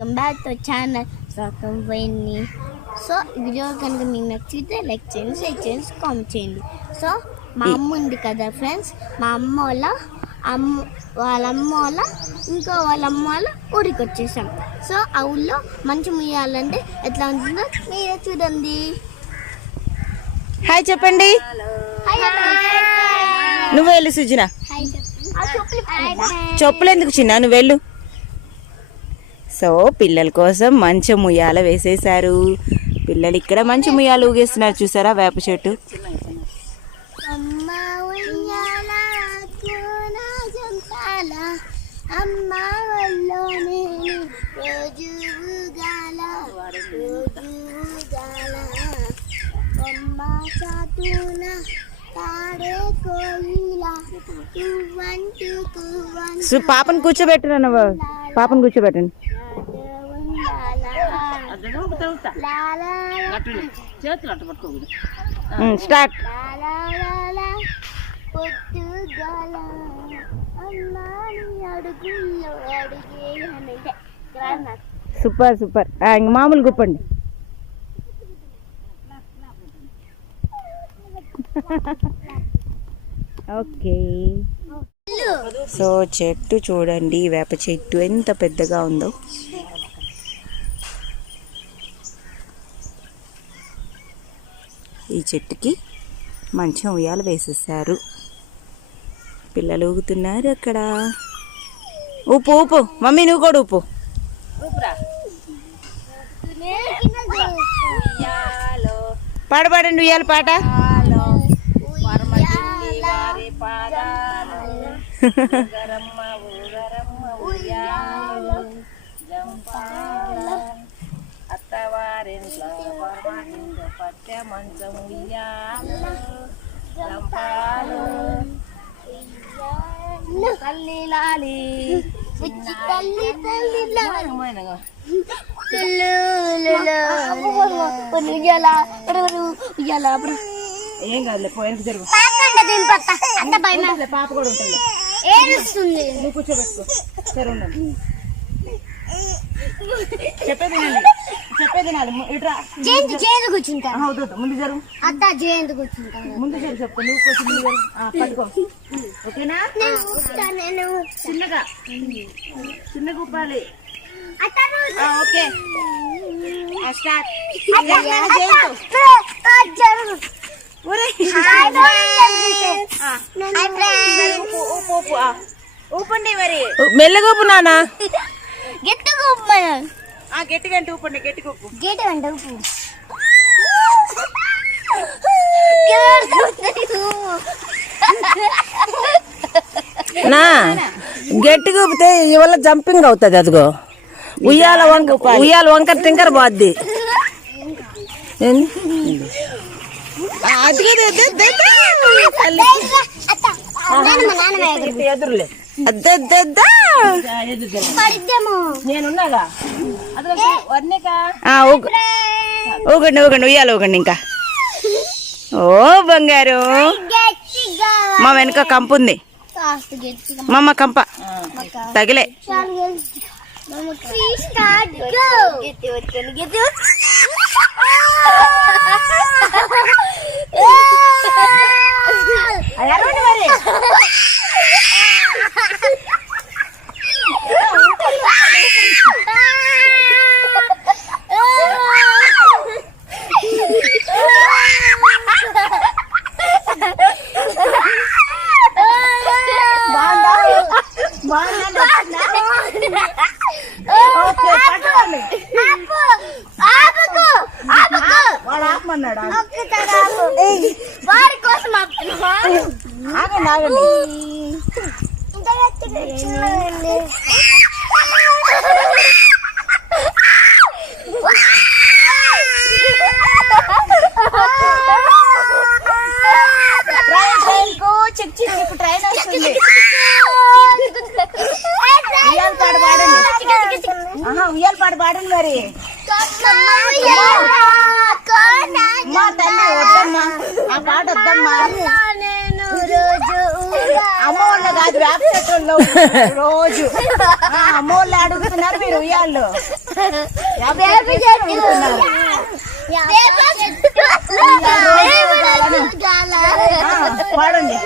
Welcome back to channel స్వాగతం పోయింది. So ఈ వీడియో కనుక మీకు నచ్చితే లైక్ చేయండి, షేర్ చేయండి, కామెంట్ చేయండి. సో మా అమ్మ ఉంది కదా ఫ్రెండ్స్, మా అమ్మ వాళ్ళ ఇంకో వాళ్ళ అమ్మ వాళ్ళ ఊరికి వచ్చేసాం. సో ఆ ఊళ్ళో మంచి ముయ్యాలంటే ఎట్లా ఉంటుందో మీరే చూడండి. హాయ్ చెప్పండి. నువ్వు వెళ్ళు సుజన. చెప్పులు ఎందుకు చిన్న, నువ్వు వెళ్ళు. సో పిల్లల కోసం మంచి ముయ్యాల వేసేసారు. పిల్లలు ఇక్కడ మంచి ముయ్యాలు ఊగేస్తున్నారు, చూసారా వేప చెట్టు. పాపను కూర్చోబెట్టరా, నువ్వు పాపను కూర్చోబెట్టండి. స్టార్ట్. Super super. ఇంక మామూలు గుప్పండి. ఓకే. సో చెట్టు చూడండి, వేప చెట్టు ఎంత పెద్దగా ఉందో. ఈ చెట్టుకి మంచిగా ఉయ్యాలు వేసేసారు. పిల్లలు ఊగుతున్నారు అక్కడ. ఊపు ఊపు మమ్మీ, నువ్వు కూడా ఊపు. పాడపాడండి ఉయ్యాల పాట. మంచం తల్లి లాలి ఏం కాదులే, పోయిన జరుగు. పాప కూడా ఉంటుంది, నువ్వు కూర్చోబెట్టుకో. సరే ఉండండి, చెప్పేది వినాలి. కూర్చుంటా ముందు జరుగు. ముందు జరుగు చెప్తా, నువ్వు కొంచెం ముందు జరుగు. పట్టుకో, ఓకేనా? చిన్నగా ఉప్పాలి. Okay, start. ఊపండి మరి, మెల్లగా ఊపు నానా. గట్టిగా ఉప్పు, గట్టిగా అంటే ఊపండి, గట్టిగా ఉప్పు. గట్టిగా అంటే ఉప్పు. నా గట్టిగా ఊపితే ఇవాళ జంపింగ్ అవుతుంది. అదిగో ఉయ్యాల వంకర టింకర బాద్ది. ఎదురులే, నేనున్నాగా. ఊగండి ఊగండి, ఉయ్యాల ఊగండి ఇంకా. ఓ బంగారు, మా వెనక కంపు ఉంది. మా కంప తగిలే. వారి కోసం ట్రైన్ వస్తుంది. ఉయ్యాల పాట పాడండి మరి. మా తల్లి వద్దమ్మా, ఆ పాట వద్దమ్మా. నేను రోజు అమ్మ వాళ్ళ కాదు వేప చెట్టుల్లో ఉన్నారు రోజు అమ్మ వాళ్ళు అడుగుతున్నారు మీరు ఉయ్యాల్లో వేప చెట్టు అడుగుతున్నారు. పాడండి.